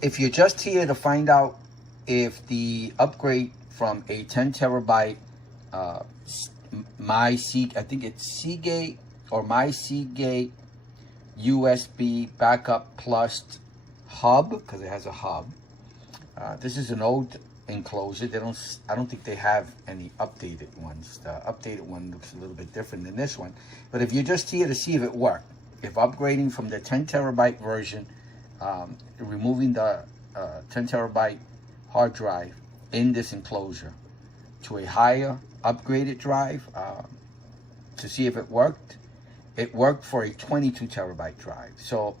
if you're just here to find out if the upgrade from a 10 terabyte I think it's Seagate or my Seagate USB backup plus hub, because it has a hub. This is an old enclosure. I don't think they have any updated ones. The updated one looks a little bit different than this one. But if you're just here to see if it worked, if upgrading from the 10 terabyte version, removing the 10 terabyte hard drive in this enclosure to a higher upgraded drive, to see if it worked. It worked for a 22 terabyte drive. So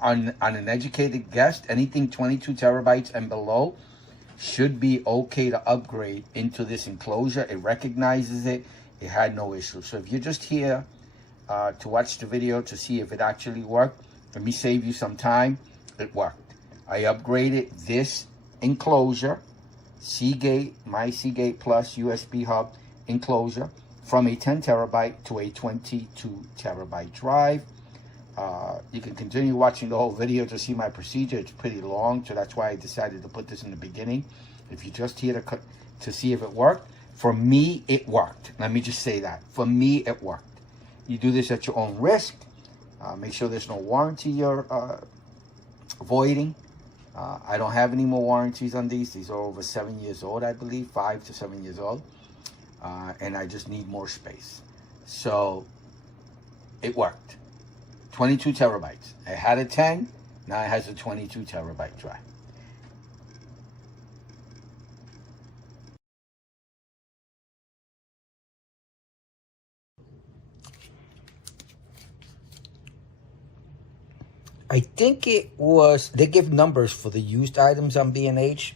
on an educated guess, anything 22 terabytes and below should be okay to upgrade into this enclosure. It recognizes it. It had no issue. So if you're just here to watch the video to see if it actually worked, let me save you some time. It worked. I upgraded this enclosure, Seagate, my Seagate Plus USB hub enclosure, from a 10 terabyte to a 22 terabyte drive. You can continue watching the whole video to see my procedure. It's pretty long, so that's why I decided to put this in the beginning. If you're just here to see if it worked, for me, it worked. Let me just say that. For me, it worked. You do this at your own risk. Make sure there's no warranty you're voiding. I don't have any more warranties on these. These are over 7 years old, I believe, 5 to 7 years old. And I just need more space. So it worked. 22 terabytes. It had a 10, now it has a 22 terabyte drive. I think it was, they give numbers for the used items on B&H.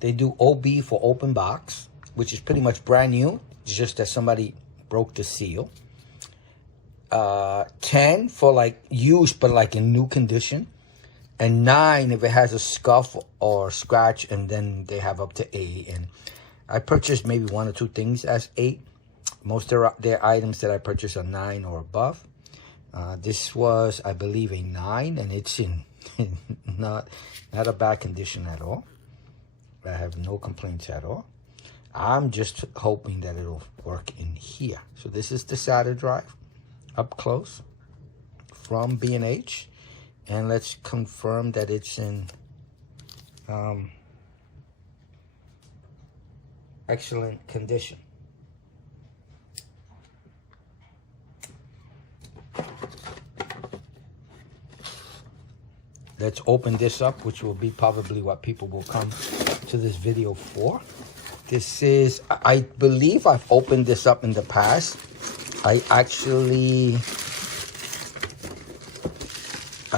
They do OB for open box, which is pretty much brand new. It's just that somebody broke the seal. 10 for like used, but like in new condition. And 9 if it has a scuff or scratch, and then they have up to 8. And I purchased maybe 1 or 2 things as 8. Most of their items that I purchased are 9 or above. This was, I believe, a 9, and it's in not a bad condition at all. I have no complaints at all. I'm just hoping that it'll work in here. So this is the SATA drive, up close from B&H. And let's confirm that it's in excellent condition. Let's open this up, which will be probably what people will come to this video for. This is, I believe I've opened this up in the past. I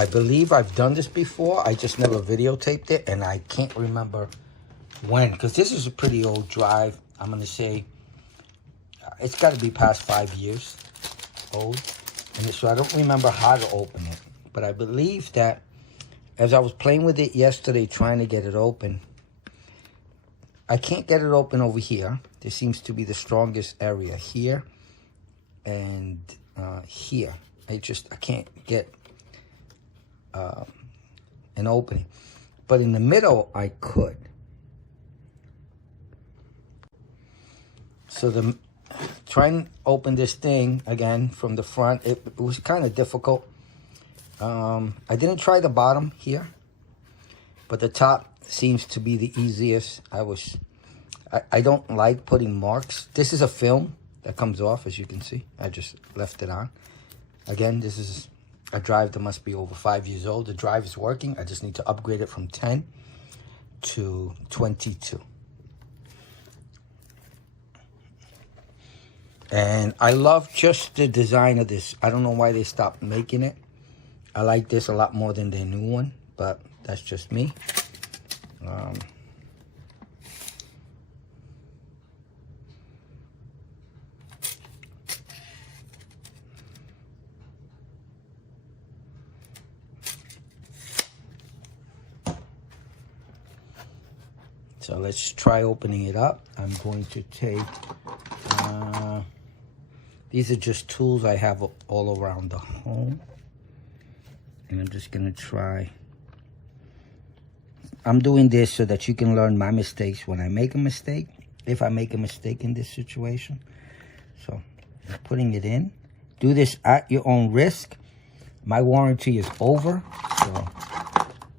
believe I've done this before. I just never videotaped it, and I can't remember when, because this is a pretty old drive. I'm going to say it's got to be past 5 years old. And so I don't remember how to open it. But I believe that as I was playing with it yesterday, trying to get it open, I can't get it open over here. This seems to be the strongest area here and here. I can't get an opening. But in the middle, I could. So trying to open this thing again from the front, it was kind of difficult. I didn't try the bottom here, but the top seems to be the easiest. I don't like putting marks. This is a film that comes off, as you can see. I just left it on. Again, this is a drive that must be over 5 years old. The drive is working. I just need to upgrade it from 10 to 22. And I love just the design of this. I don't know why they stopped making it. I like this a lot more than their new one, but that's just me. So let's try opening it up. I'm going to take, these are just tools I have all around the home. And I'm just gonna try I'm doing this so that you can learn my mistakes when I make a mistake, if I make a mistake in this situation. So, I'm putting it in. Do this at your own risk. My warranty is over, so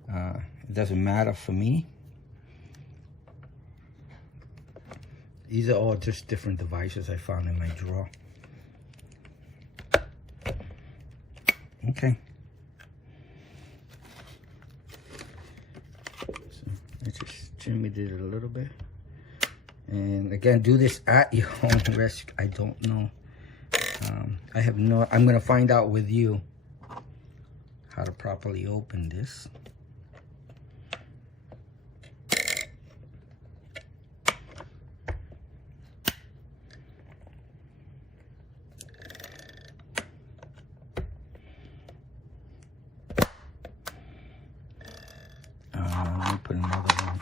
it doesn't matter for me. These are all just different devices I found in my drawer. Okay. So I just trimmed it a little bit. And again, do this at your own risk. I don't know. I have no, I'm going to find out with you how to properly open this. Let me put another one.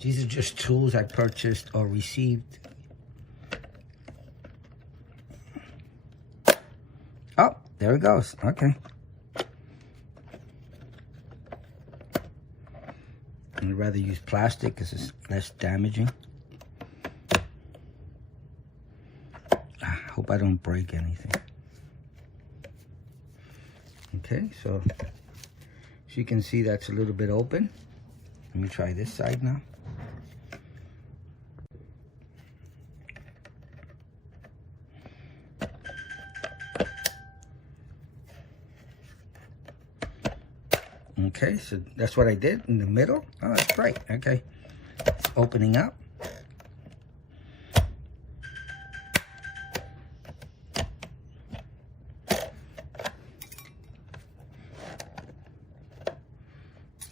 These are just tools I purchased or received. Oh, there it goes. Okay. I'd rather use plastic because it's less damaging. Hope I don't break anything. Okay, so as you can see, that's a little bit open. Let me try this side now. Okay, so that's what I did in the middle. Oh, that's great. Okay, it's opening up.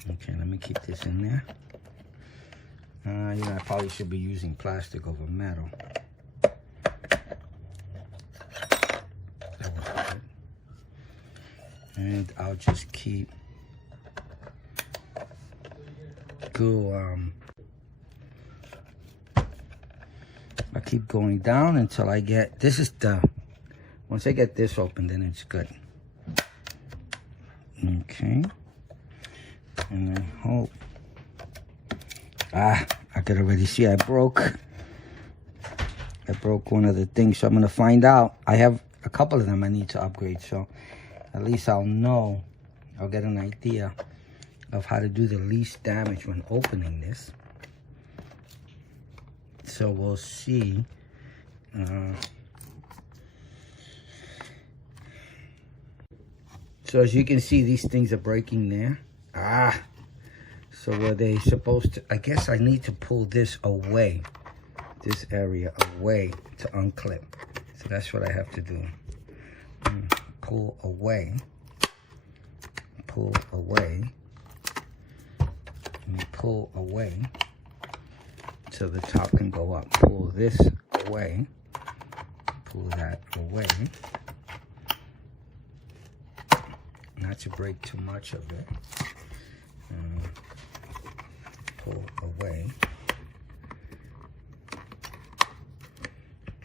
Okay, let me keep this in there. I probably should be using plastic over metal. That was good. And I'll just keep I keep going down until I get, this is the, once I get this open, then it's good. Okay. And I hope, I could already see I broke one of the things, so I'm gonna find out. I have a couple of them I need to upgrade, so at least I'll know, I'll get an idea of how to do the least damage when opening this. So we'll see. So as you can see, these things are breaking there. So were they supposed to, I guess I need to pull this away, this area away to unclip. So that's what I have to do. Pull away. Pull away. Let me pull away so the top can go up. Pull this away. Pull that away. Not to break too much of it. Pull away.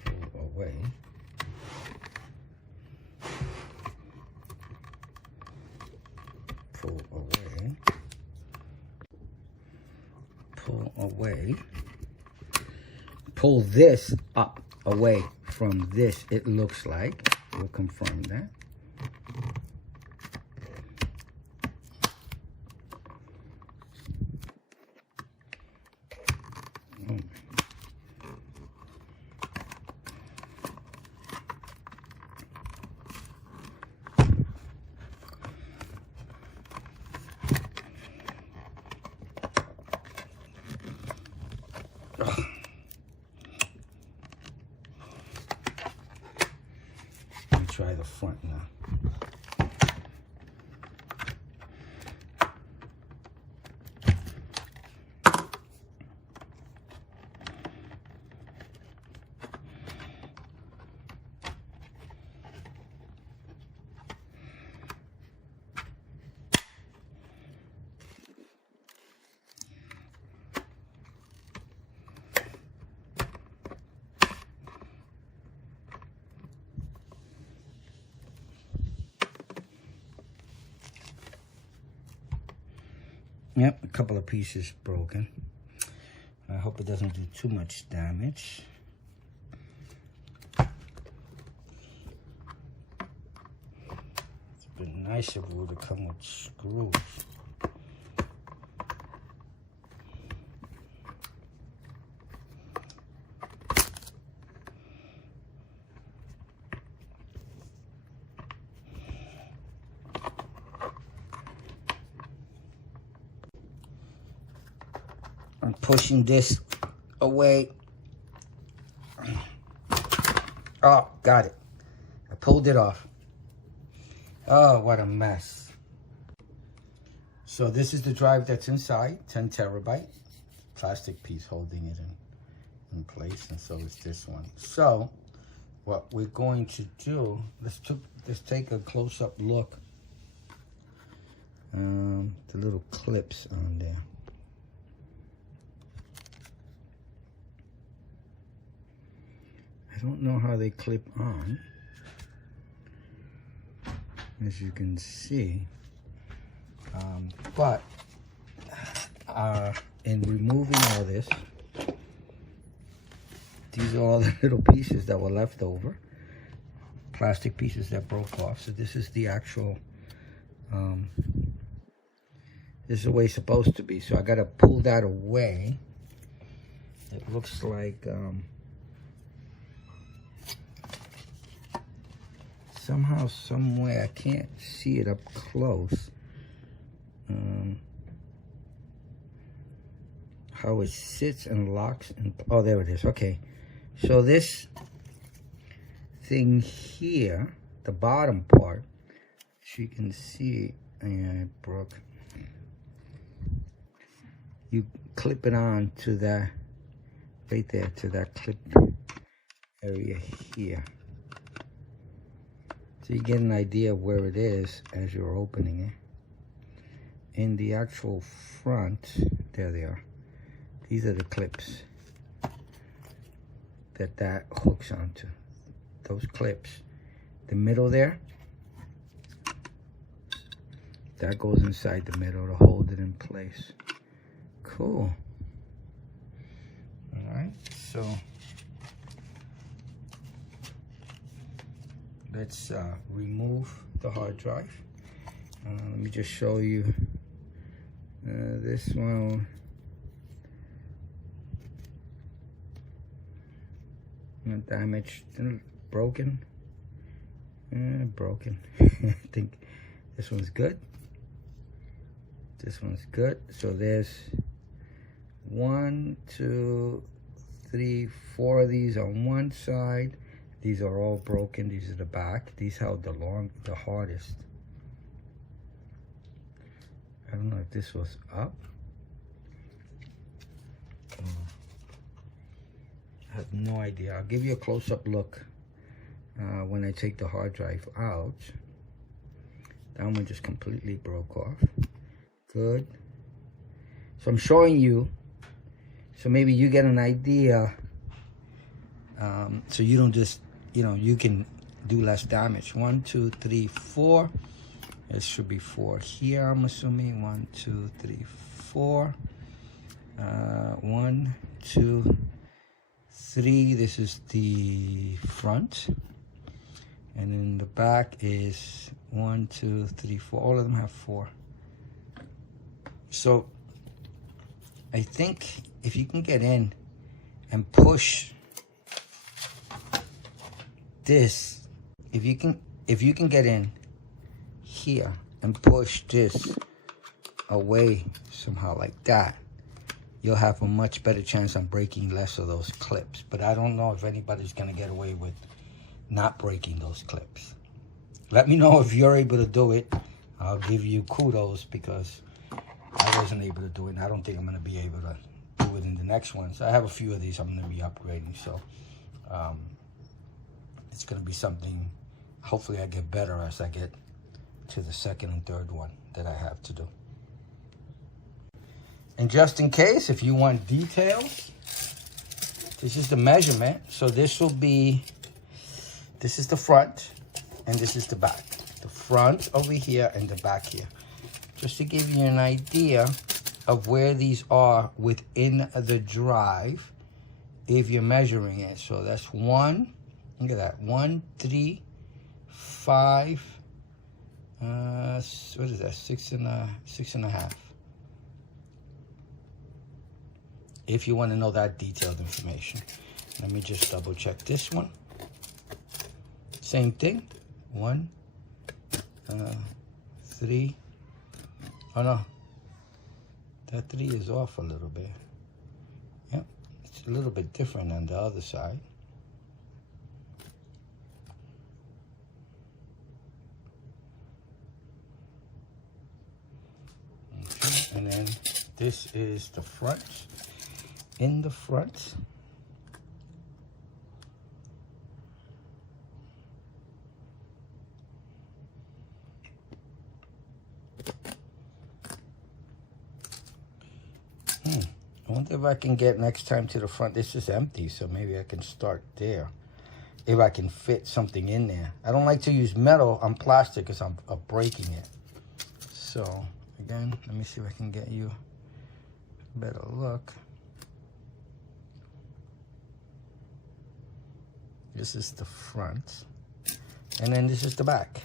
Pull away. Pull away. Pull away. Pull this up away from this, it looks like. We'll confirm that. Try the front now. Yep, a couple of pieces broken. I hope it doesn't do too much damage. It's been nice if it would have come with screws. I'm pushing this away. Oh, got it. I pulled it off. Oh, what a mess. So this is the drive that's inside, 10 terabyte. Plastic piece holding it in place, and so is this one. So what we're going to do, let's take a close-up look. The little clips on there. I don't know how they clip on, as you can see, but in removing all this, these are all the little pieces that were left over, plastic pieces that broke off. So this is the actual, this is the way it's supposed to be. So I got to pull that away. It looks like somehow, somewhere, I can't see it up close, how it sits and locks, and oh, there it is. Okay, so this thing here, the bottom part, as you can see, and it broke, you clip it on to that, right there, to that clip area here. So you get an idea of where it is as you're opening it. In the actual front, there they are. These are the clips that hooks onto. Those clips. The middle there, that goes inside the middle to hold it in place. Cool. All right, so let's remove the hard drive. Let me just show you this one. Not damaged, broken. Broken. I think this one's good. This one's good. So there's 1, 2, 3, 4 of these on one side. These are all broken. These are the back. These held the hardest. I don't know if this was up. I have no idea. I'll give you a close-up look when I take the hard drive out. That one just completely broke off. Good. So I'm showing you, so maybe you get an idea, so you don't just, you can do less damage. 1, 2, 3, 4. It should be 4 here, I'm assuming. 1, 2, 3, 4. 1, 2, 3. This is the front. And then the back is 1, 2, 3, 4. All of them have 4. So I think if you can get in and push this, if you can get in here and push this away somehow like that, you'll have a much better chance on breaking less of those clips. But I don't know if anybody's gonna get away with not breaking those clips. Let me know if you're able to do it. I'll give you kudos, because I wasn't able to do it, and I don't think I'm gonna be able to do it in the next one. So I have a few of these I'm gonna be upgrading, so it's gonna be something, hopefully I get better as I get to the second and third one that I have to do. And just in case, if you want details, this is the measurement. So this will be, this is the front and this is the back. The front over here and the back here. Just to give you an idea of where these are within the drive if you're measuring it. So that's 1, look at that, 1, 3, 5, what is that, 6.5. If you want to know that detailed information. Let me just double check this one. Same thing, 1, 3, oh no, that 3 is off a little bit. Yep, it's a little bit different on the other side. Okay, and then this is the front. In the front, I wonder if I can get next time to the front. This is empty, so maybe I can start there. If I can fit something in there. I don't like to use metal on plastic because I'm breaking it. So, again, let me see if I can get you a better look. This is the front. And then this is the back.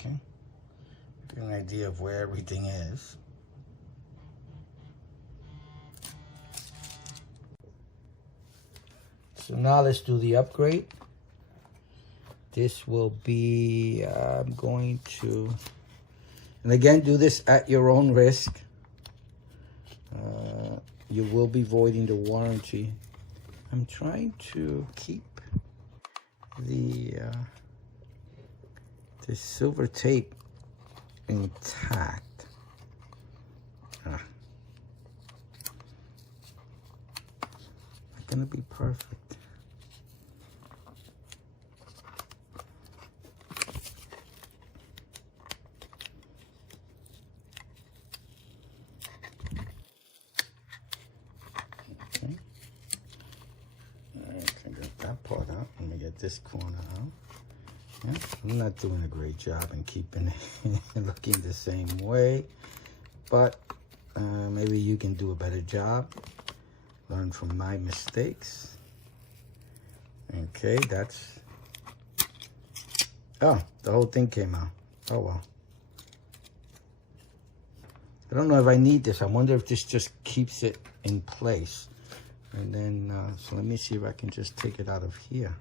Okay, get an idea of where everything is. So now let's do the upgrade. This will be, I'm going to, and again, do this at your own risk. You will be voiding the warranty. I'm trying to keep the this silver tape intact. Not gonna be perfect. Okay. All right, I got that part out. Let me get this corner out. Yeah, I'm not doing a great job in keeping it looking the same way, but maybe you can do a better job. Learn from my mistakes. Okay, that's, oh, the whole thing came out. Oh well. I don't know if I need this. I wonder if this just keeps it in place. And then, so let me see if I can just take it out of here.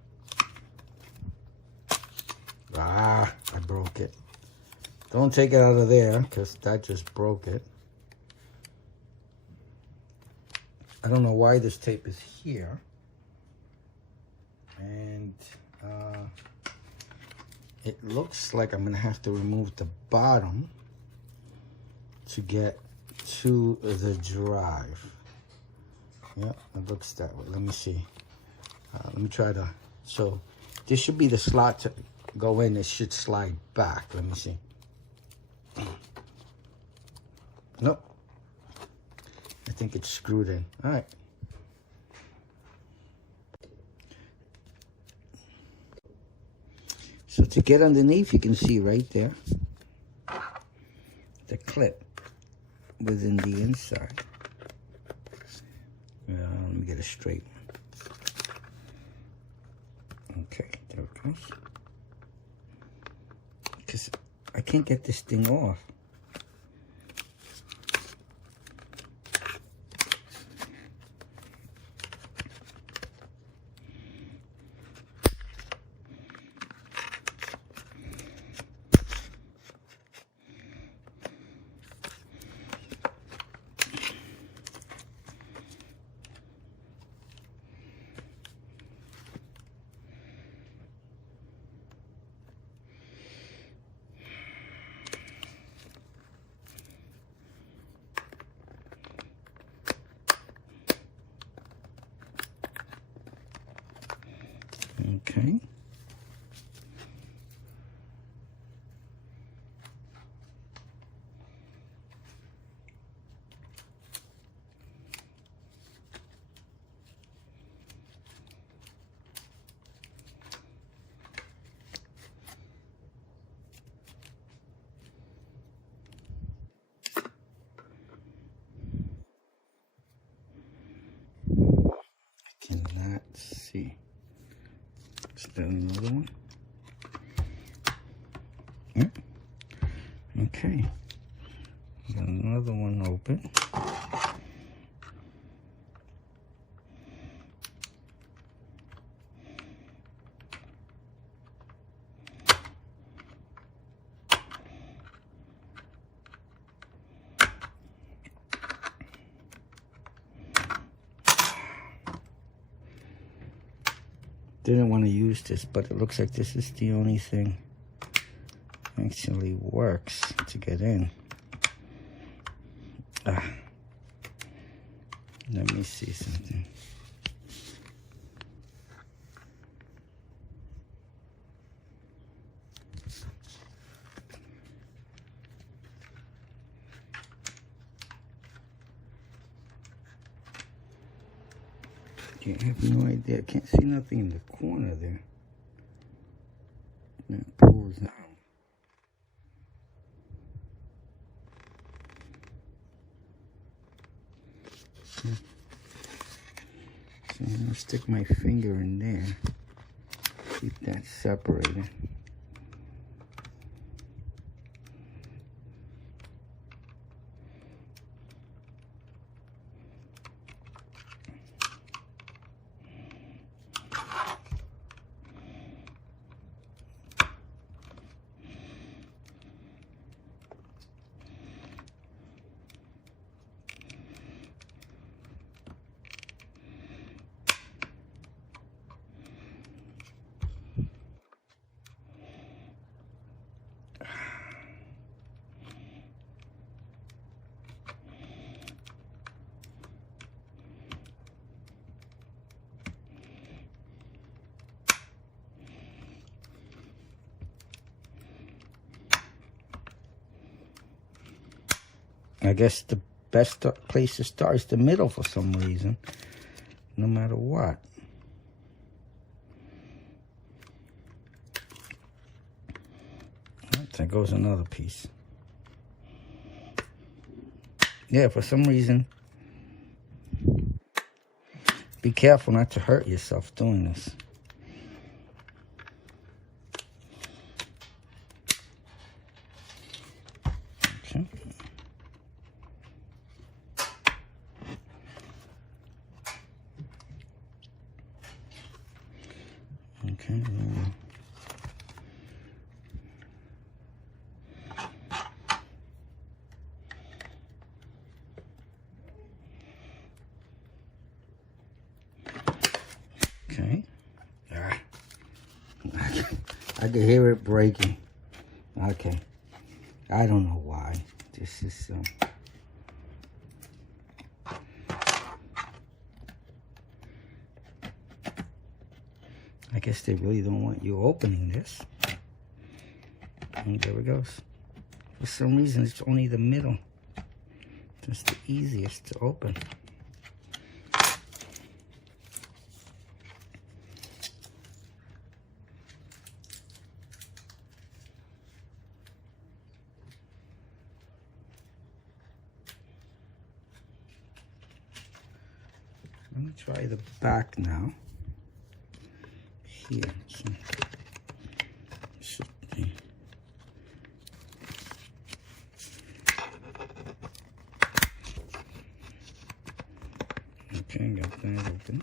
Ah, I broke it. Don't take it out of there, because that just broke it. I don't know why this tape is here. And it looks like I'm going to have to remove the bottom to get to the drive. Yeah, it looks that way. Let me see. Let me try to, so this should be the slot to go in. It should slide back. Let me see. Nope. I think it's screwed in. All right. So to get underneath, you can see right there the clip within the inside. Let me get a straight one. Okay, there it goes. Because I can't get this thing off. Okay. Cannot see. Is that another one? Okay. Got another one open. Didn't want to use this, but it looks like this is the only thing actually works to get in. Let me see something. I have no idea. I can't see nothing in the corner there. And it pulls out. So I'm gonna stick my finger in there. Keep that separated. I guess the best place to start is the middle for some reason, no matter what. There goes another piece. Yeah, for some reason, be careful not to hurt yourself doing this. Okay. Okay. Okay. I can hear it breaking. Okay. I don't know why. This is I guess they really don't want you opening this. And there it goes. For some reason, it's only the middle. That's the easiest to open. Let me try the back now. Here. So, okay, got that open.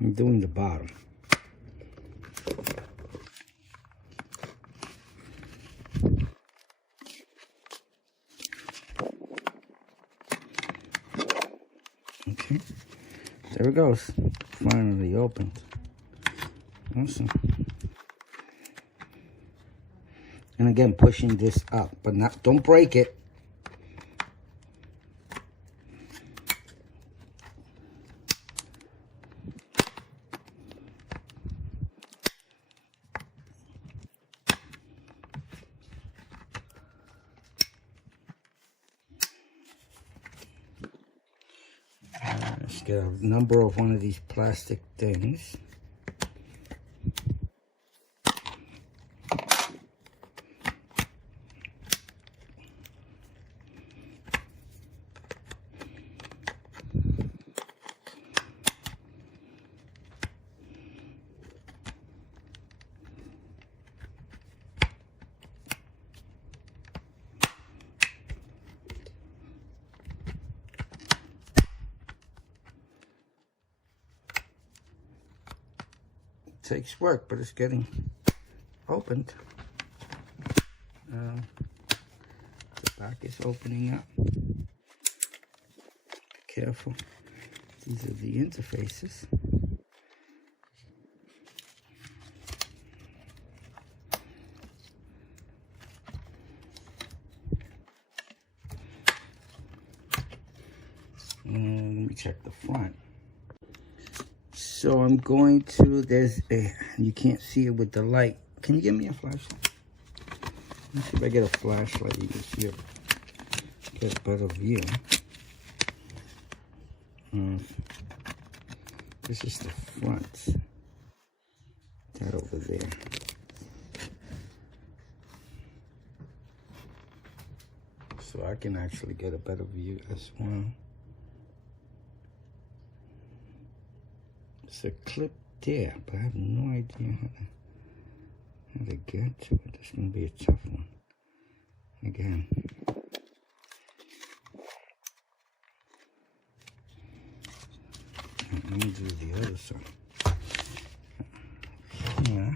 I'm doing the bottom. Okay, there it goes. Finally opened. Awesome. And again, pushing this up, but don't break it. Let's get a number of one of these plastic things. takes work, but it's getting opened. The back is opening up. Be careful. These are the interfaces. Let me check the front. So I'm going to, you can't see it with the light. Can you give me a flashlight? Let me see if I get a flashlight. You can see it, get a better view. This is the front. That over there. So I can actually get a better view as well. It's a clip there, but I have no idea how to get to it. This is going to be a tough one. Again. Let me do the other side. Yeah.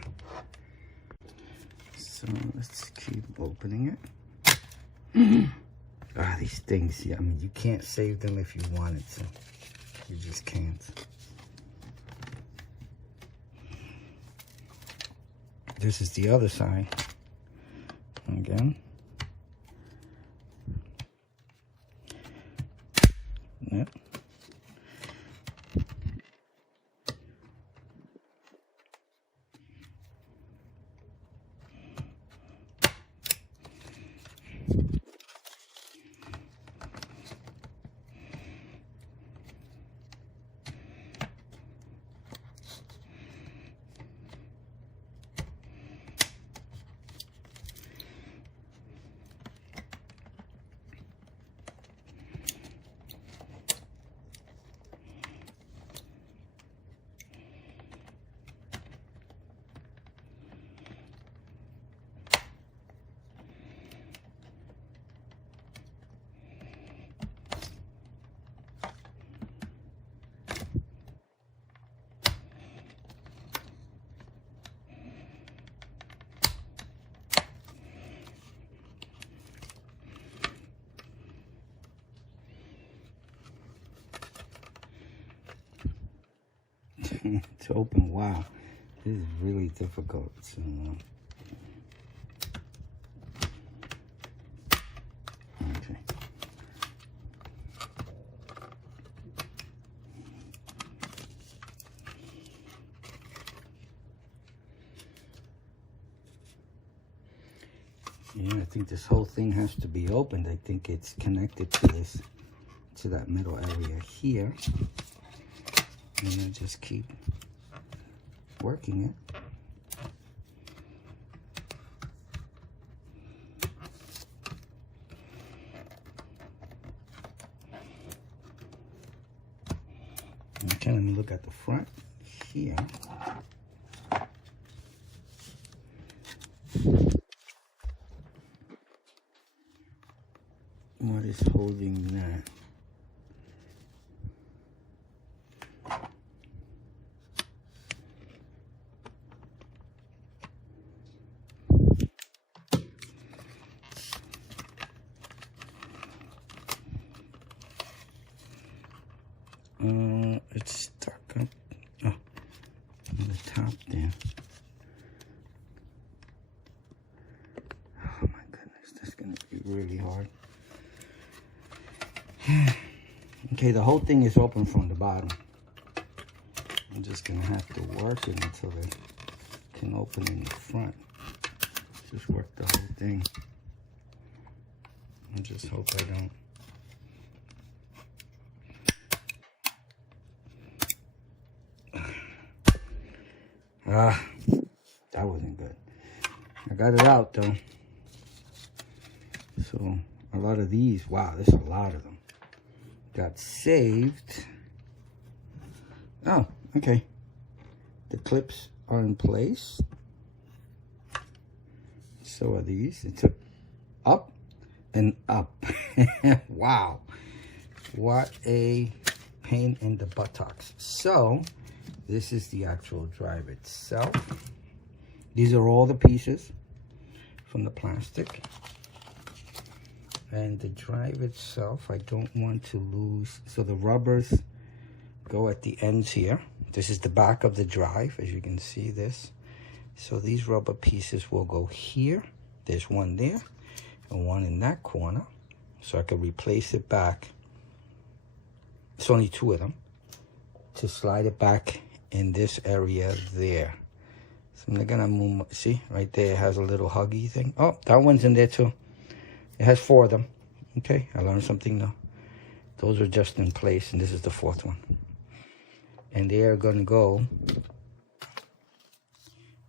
So let's keep opening it. These things, yeah, I mean, you can't save them if you wanted to. You just can't. This is the other side. Again. Yep. To open, wow, this is really difficult. So, okay. Yeah, I think this whole thing has to be opened. I think it's connected to this, to that middle area here. And I just keep working it. Okay, let me look at the front here. What is holding that? It's stuck up on the top there. Oh my goodness, that's gonna be really hard. Okay, the whole thing is open from the bottom. I'm just gonna have to work it until I can open in the front. Just work the whole thing. I just hope I don't. That wasn't good. I got it out though. So a lot of these, wow, there's a lot of them. Got saved. Oh, okay. The clips are in place. So are these. It took up and up. Wow. What a pain in the buttocks. So This is the actual drive itself. These are all the pieces from the plastic. And the drive itself, I don't want to lose. So the rubbers go at the ends here. This is the back of the drive, as you can see this. So these rubber pieces will go here. There's one there and one in that corner. So I can replace it back. It's only two of them. To slide it back in this area there. So I'm gonna move, see, right there it has a little huggy thing. Oh, that one's in there too. It has 4 of them. Okay, I learned something new. Those are just in place, and this is the 4th one. And they are gonna go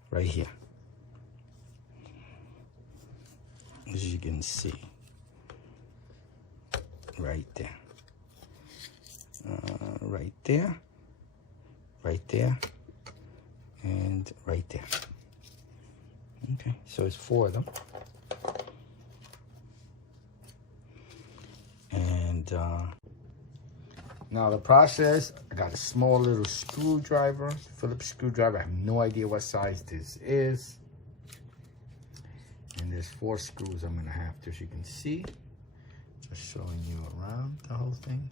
right here. As you can see. Right there. Right there. Right there. And right there. Okay, so it's 4 of them. And now the process, I got a small little screwdriver, Phillips screwdriver. I have no idea what size this is. And there's 4 screws I'm gonna have to, as you can see. Just showing you around the whole thing.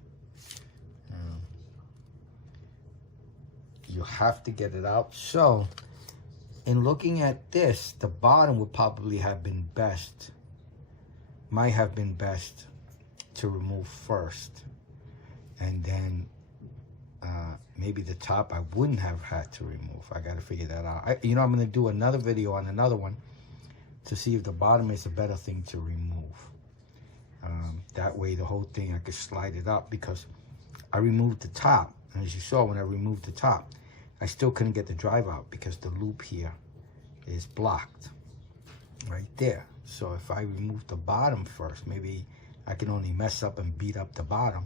You have to get it out. So, in looking at this, the bottom would probably have been best, might have been best to remove first. And then maybe the top I wouldn't have had to remove. I got to figure that out. I'm going to do another video on another one to see if the bottom is a better thing to remove. That way the whole thing, I could slide it up, because I removed the top. And as you saw, when I removed the top, I still couldn't get the drive out because the loop here is blocked right there. So if I remove the bottom first, maybe I can only mess up and beat up the bottom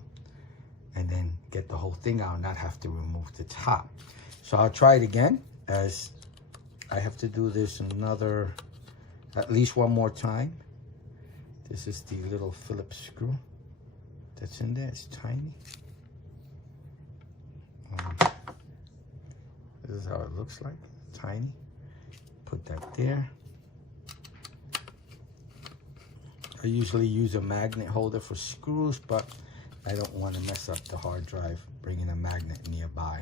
and then get the whole thing out and not have to remove the top. So I'll try it again, as I have to do this another, at least one more time. This is the little Phillips screw that's in there. It's tiny. This is how it looks like, tiny. Put that there. I usually use a magnet holder for screws, but I don't want to mess up the hard drive bringing a magnet nearby.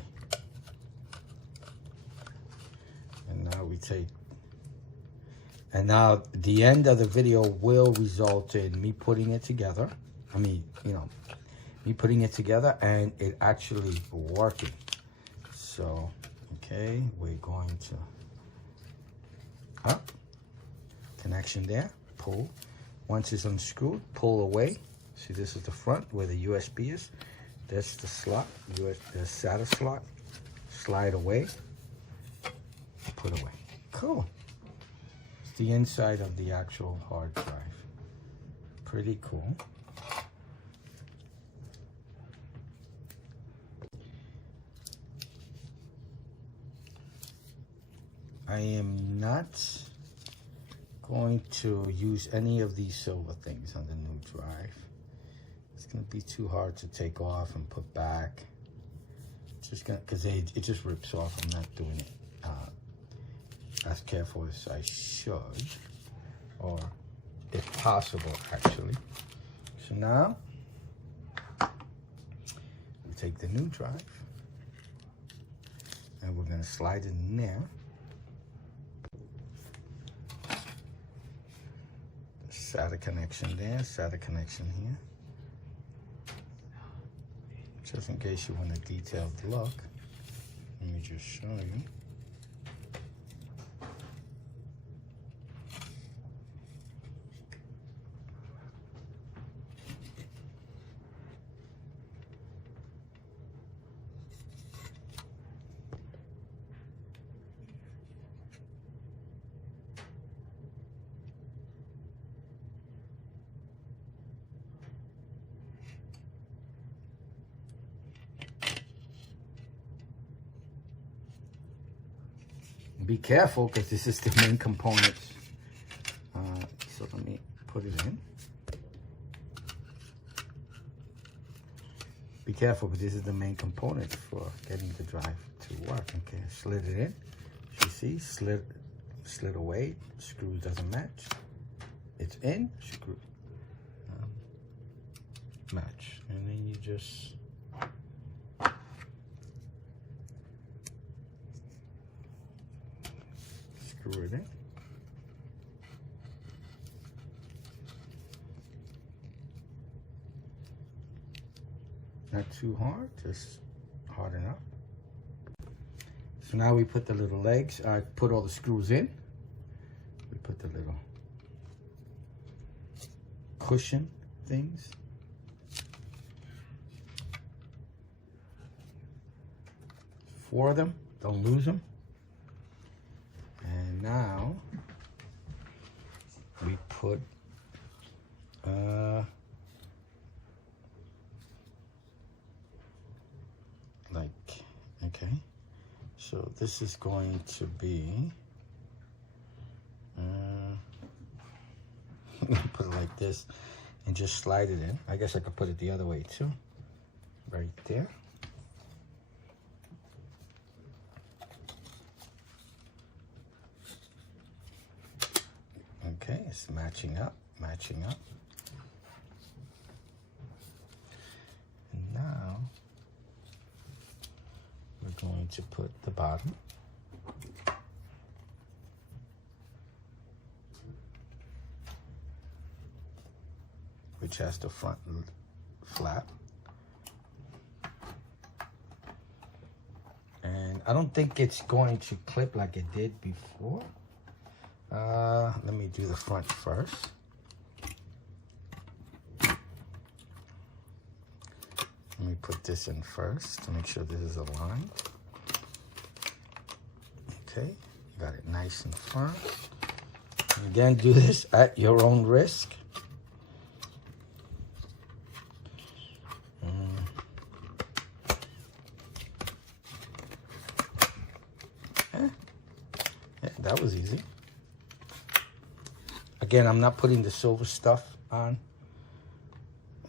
And now we take, and now the end of the video will result in me putting it together. I mean, me putting it together and it actually working. So, okay, we're going to up, connection there, pull. Once it's unscrewed, pull away. See, this is the front where the USB is. That's the slot, the SATA slot. Slide away, put away. Cool. It's the inside of the actual hard drive. Pretty cool. I am not going to use any of these silver things on the new drive. It's going to be too hard to take off and put back. Just gonna, because it just rips off. I'm not doing it as careful as I should, or if possible, actually. So now we take the new drive and we're going to slide it in there. SATA connection there, SATA connection here. Just in case you want a detailed look, let me just show you. Be careful, because this is the main components. So let me put it in. Be careful, because this is the main component for getting the drive to work. Okay, slid it in. You see, slid away. Screw doesn't match. It's in. Screw match, and then you just screw it in. Not too hard, just hard enough. So now we put the little legs, I put all the screws in. We put the little cushion things. Four of them, don't lose them. And now we put okay, so this is going to be put it like this and just slide it in. I guess I could put it the other way too, right there. Okay, it's matching up. And now we're going to put the bottom. Which has the front flap. And I don't think it's going to clip like it did before. Let me do the front first. Let me put this in first to make sure this is aligned. Okay, got it nice and firm. And again, do this at your own risk. Yeah, that was easy. Again, I'm not putting the silver stuff on.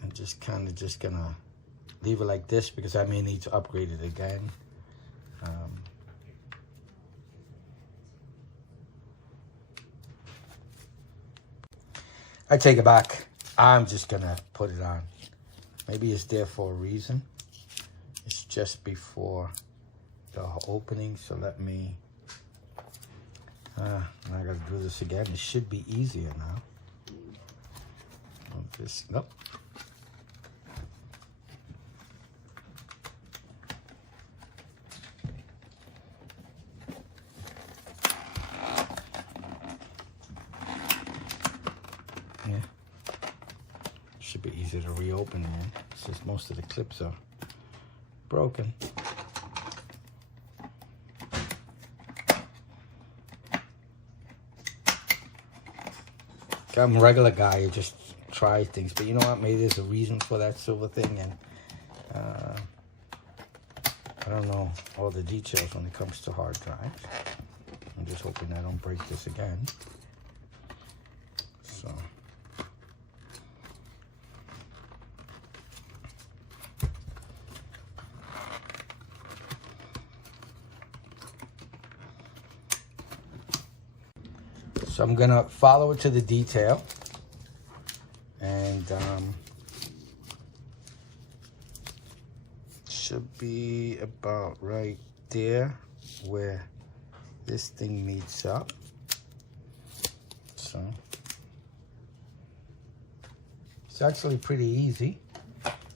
I'm just kind of just gonna leave it like this because I may need to upgrade it again. I take it back. I'm just gonna put it on. Maybe it's there for a reason. It's just before the opening, so let me I gotta do this again. It should be easier now. Nope. Yeah. Should be easier to reopen here, since most of the clips are broken. I'm a regular guy who just tries things, but you know what? Maybe there's a reason for that silver thing, and I don't know all the details when it comes to hard drives. I'm just hoping I don't break this again. So. So I'm gonna follow it to the detail, and should be about right there where this thing meets up. So it's actually pretty easy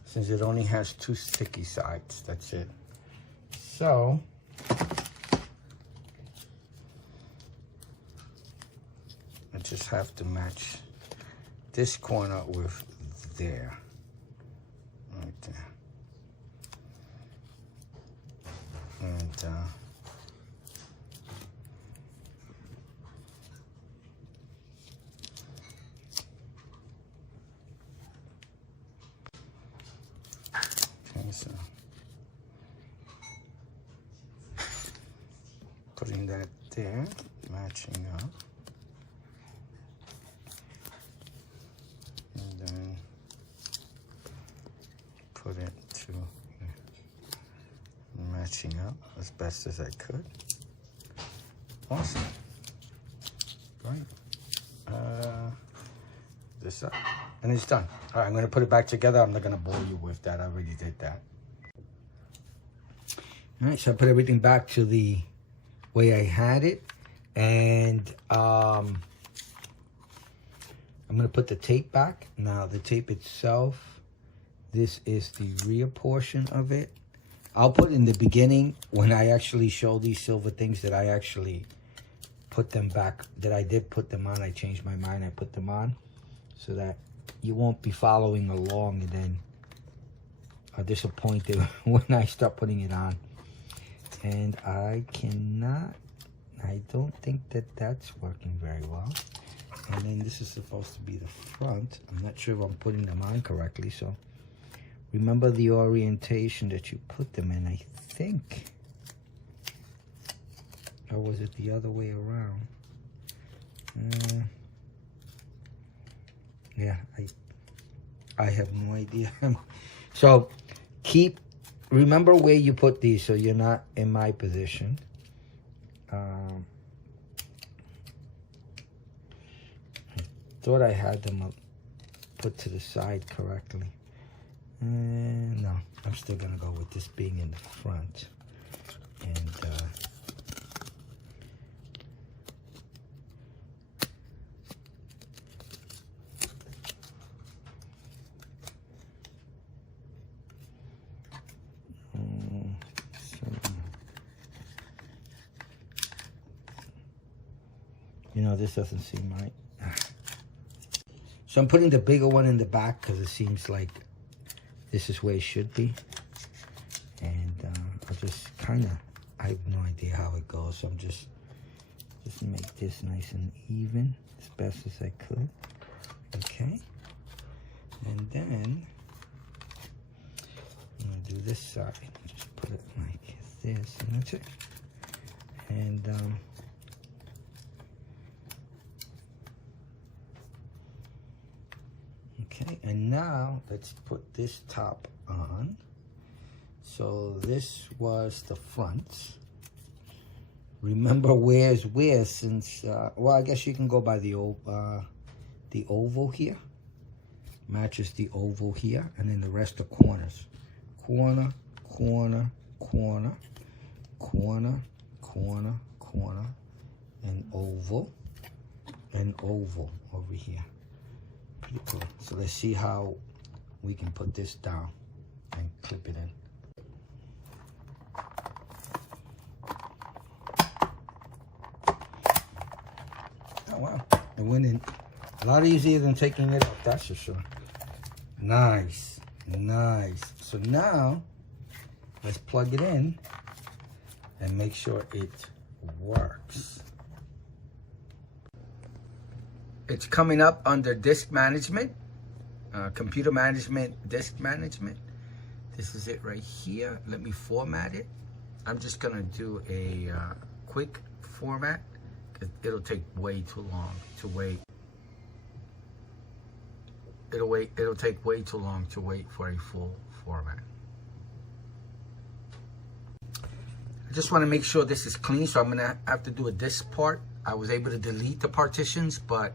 since it only has two sticky sides. That's it. So just have to match this corner with there, right there, and okay, so putting that there, matching up. Put it to stitching out as best as I could. Awesome. Right. This up, and it's done. All right, I'm gonna put it back together. I'm not gonna bore you with that. I already did that. All right, so I put everything back to the way I had it, and I'm gonna put the tape back. Now the tape itself, this is the rear portion of it. I'll put in the beginning when I actually show these silver things that I actually put them back, that I did put them on. I changed my mind, I put them on, so that you won't be following along and then are disappointed when I start putting it on. And I don't think that that's working very well. And then this is supposed to be the front. I'm not sure if I'm putting them on correctly, so remember the orientation that you put them in, I think. Or was it the other way around? Yeah, I have no idea. So remember where you put these so you're not in my position. I thought I had them put to the side correctly. No, I'm still gonna go with this being in the front. And you know, this doesn't seem right. So I'm putting the bigger one in the back because it seems like this is where it should be. And I'll just kind of, I have no idea how it goes. So I'm just make this nice and even as best as I could. Okay. And then I'm going to do this side. Just put it like this, and that's it. And okay, and now let's put this top on. So this was the front. Remember where's where, since well, I guess you can go by the oval here. Matches the oval here, and then the rest are corners. Corner, corner, corner, corner, corner, corner, and oval over here. Pretty cool. So let's see how we can put this down and clip it in. Oh wow, it went in a lot easier than taking it off, that's for sure. Nice, nice. So now let's plug it in and make sure it works. It's coming up under disk management, computer management, disk management. This is it right here. Let me format it. I'm just gonna do a quick format because it'll take way too long to wait. It'll take way too long to wait for a full format. I just want to make sure this is clean, so I'm gonna have to do a disk part. I was able to delete the partitions, but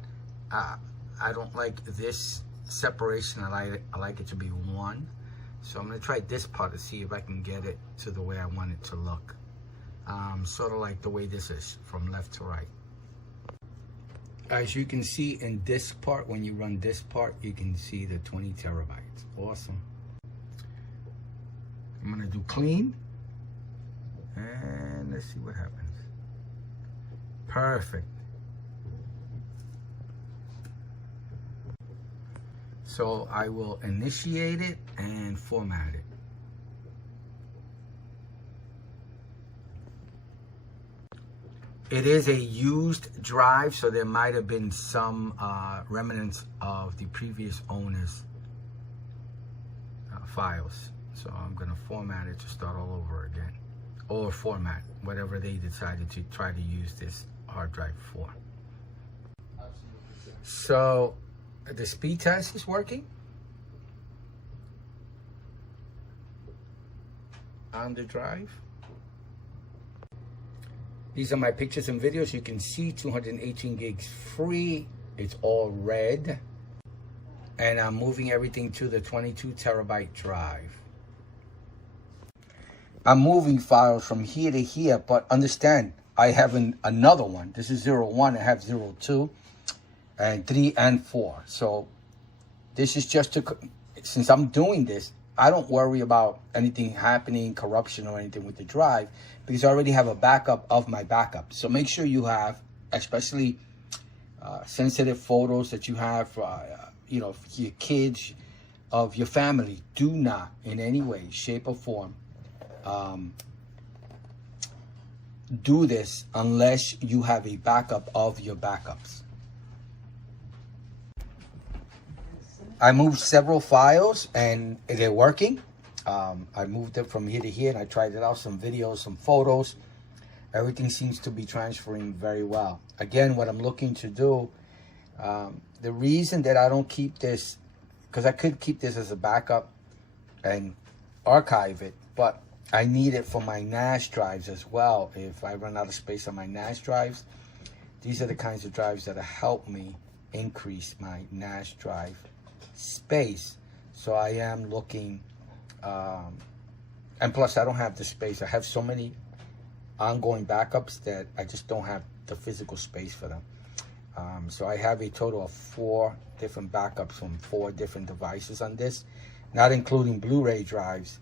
I don't like this separation. I like it to be one. So I'm gonna try this part to see if I can get it to the way I want it to look. Sort of like the way this is, from left to right. As you can see in this part, when you run this part, you can see the 20 terabytes. Awesome. I'm gonna do clean, and let's see what happens. Perfect. So I will initiate it and format it. It is a used drive, so there might have been some remnants of the previous owner's files. So I'm gonna format it to start all over again. Or format, whatever they decided to try to use this hard drive for. So the speed test is working on the drive. These are my pictures and videos. You can see 218 gigs free. It's all red. And I'm moving everything to the 22 terabyte drive. I'm moving files from here to here, but understand, I have another one. This is 01, I have 02, and 3 and 4. So this is just to, since I'm doing this, I don't worry about anything happening, corruption or anything with the drive, because I already have a backup of my backup. So make sure you have, especially sensitive photos that you have, you know, for your kids, of your family. Do not in any way, shape or form do this unless you have a backup of your backups. I moved several files and they're working. I moved it from here to here and I tried it out, some videos, some photos. Everything seems to be transferring very well. Again, what I'm looking to do, the reason that I don't keep this, because I could keep this as a backup and archive it, but I need it for my NAS drives as well. If I run out of space on my NAS drives, these are the kinds of drives that help me increase my NAS drive space. So I am looking, and plus I don't have the space. I have so many ongoing backups that I just don't have the physical space for them. So I have a total of 4 different backups from 4 different devices on this, not including Blu-ray drives,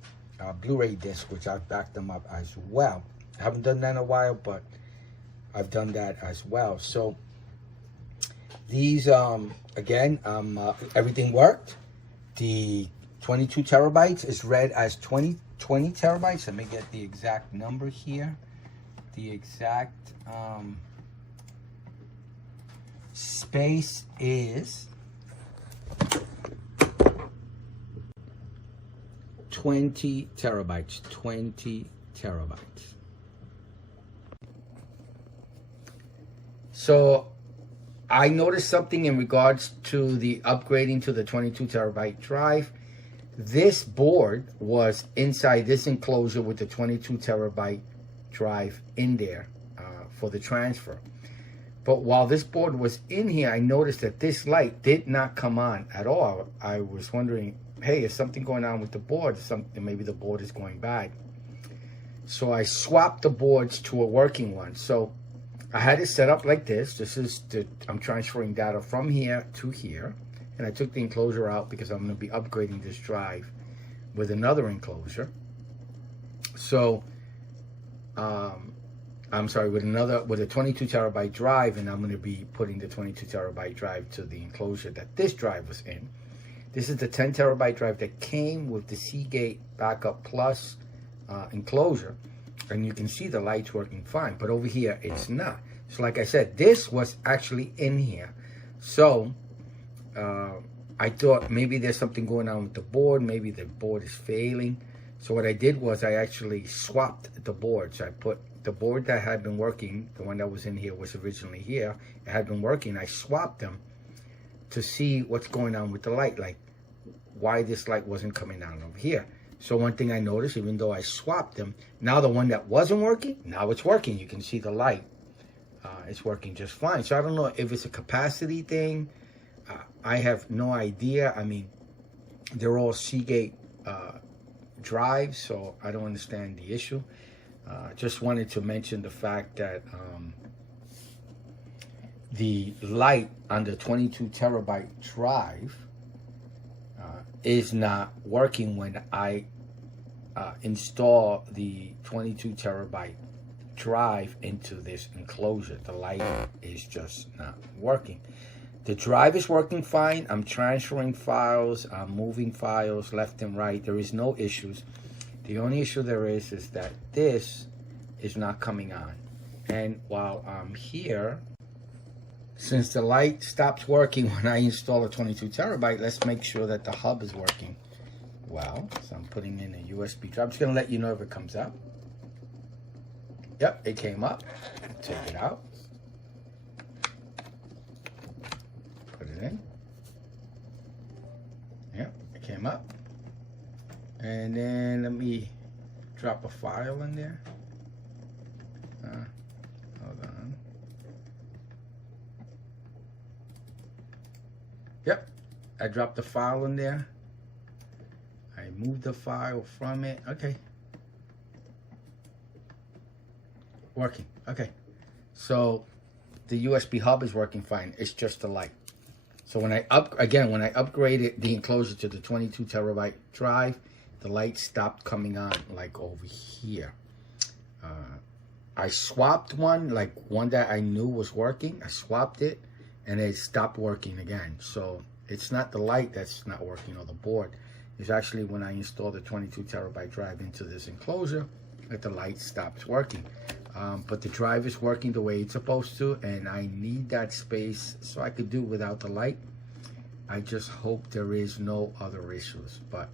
Blu-ray discs, which I've backed them up as well. I haven't done that in a while, but I've done that as well. So these, again, everything worked. The 22 terabytes is read as 20 terabytes. Let me get the exact number here. The exact space is 20 terabytes. 20 terabytes. So I noticed something in regards to the upgrading to the 22 terabyte drive. This board was inside this enclosure with the 22 terabyte drive in there for the transfer. But while this board was in here, I noticed that this light did not come on at all. I was wondering, hey, is something going on with the board? Maybe the board is going bad. So I swapped the boards to a working one. So I had it set up like this. This is I'm transferring data from here to here. And I took the enclosure out because I'm going to be upgrading this drive with another enclosure. So, I'm sorry, with a 22 terabyte drive, and I'm going to be putting the 22 terabyte drive to the enclosure that this drive was in. This is the 10 terabyte drive that came with the Seagate BackUp Plus enclosure. And you can see the light's working fine, but over here it's not. So like I said, this was actually in here. So I thought maybe there's something going on with the board. Maybe the board is failing. So what I did was I actually swapped the boards. I put the board that had been working, the one that was in here was originally here. It had been working. I swapped them to see what's going on with the light, like why this light wasn't coming on over here. So one thing I noticed, even though I swapped them, now the one that wasn't working, now it's working. You can see the light. It's working just fine. So I don't know if it's a capacity thing. I have no idea. I mean, they're all Seagate drives, so I don't understand the issue. Just wanted to mention the fact that the light on the 22 terabyte drive is not working when I install the 22 terabyte drive into this enclosure. The light is just not working. The drive is working fine. I'm transferring files. I'm moving files left and right. There is no issues. The only issue there is that this is not coming on. And while I'm here, since the light stops working when I install a 22 terabyte, let's make sure that the hub is working well. So I'm putting in a USB drive. I'm just going to let you know if it comes up. Yep, it came up. Take it out. Put it in. Yep, it came up. And then let me drop a file in there. Yep, I dropped the file in there. I moved the file from it. Okay. Working. Okay. So the USB hub is working fine. It's just the light. So when I upgraded the enclosure to the 22 terabyte drive, the light stopped coming on like over here. I swapped one that I knew was working. I swapped it and it stopped working again. So it's not the light that's not working or the board. It's actually when I installed the 22 terabyte drive into this enclosure that the light stops working. But the drive is working the way it's supposed to, and I need that space so I could do without the light. I just hope there is no other issues, but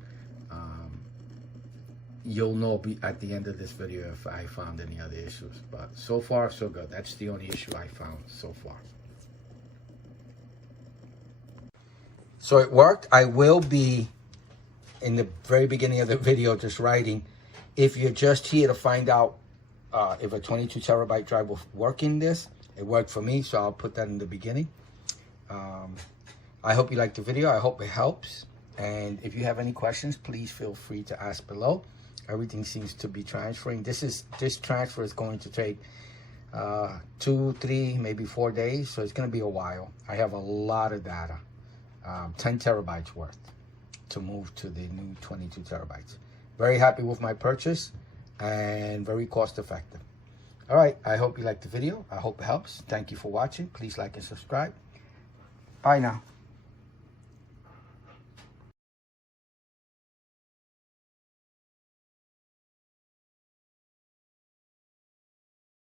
you'll know at the end of this video if I found any other issues. But so far, so good. That's the only issue I found so far. So it worked. I will be, in the very beginning of the video, just writing, if you're just here to find out if a 22 terabyte drive will work in this, it worked for me, so I'll put that in the beginning. I hope you liked the video. I hope it helps. And if you have any questions, please feel free to ask below. Everything seems to be transferring. This transfer is going to take 2, 3, maybe 4 days, so it's going to be a while. I have a lot of data, 10 terabytes worth, to move to the new 22 terabytes. Very happy with my purchase and very cost effective. All right, I hope you liked the video. I hope it helps. Thank you for watching. Please like and subscribe. Bye now.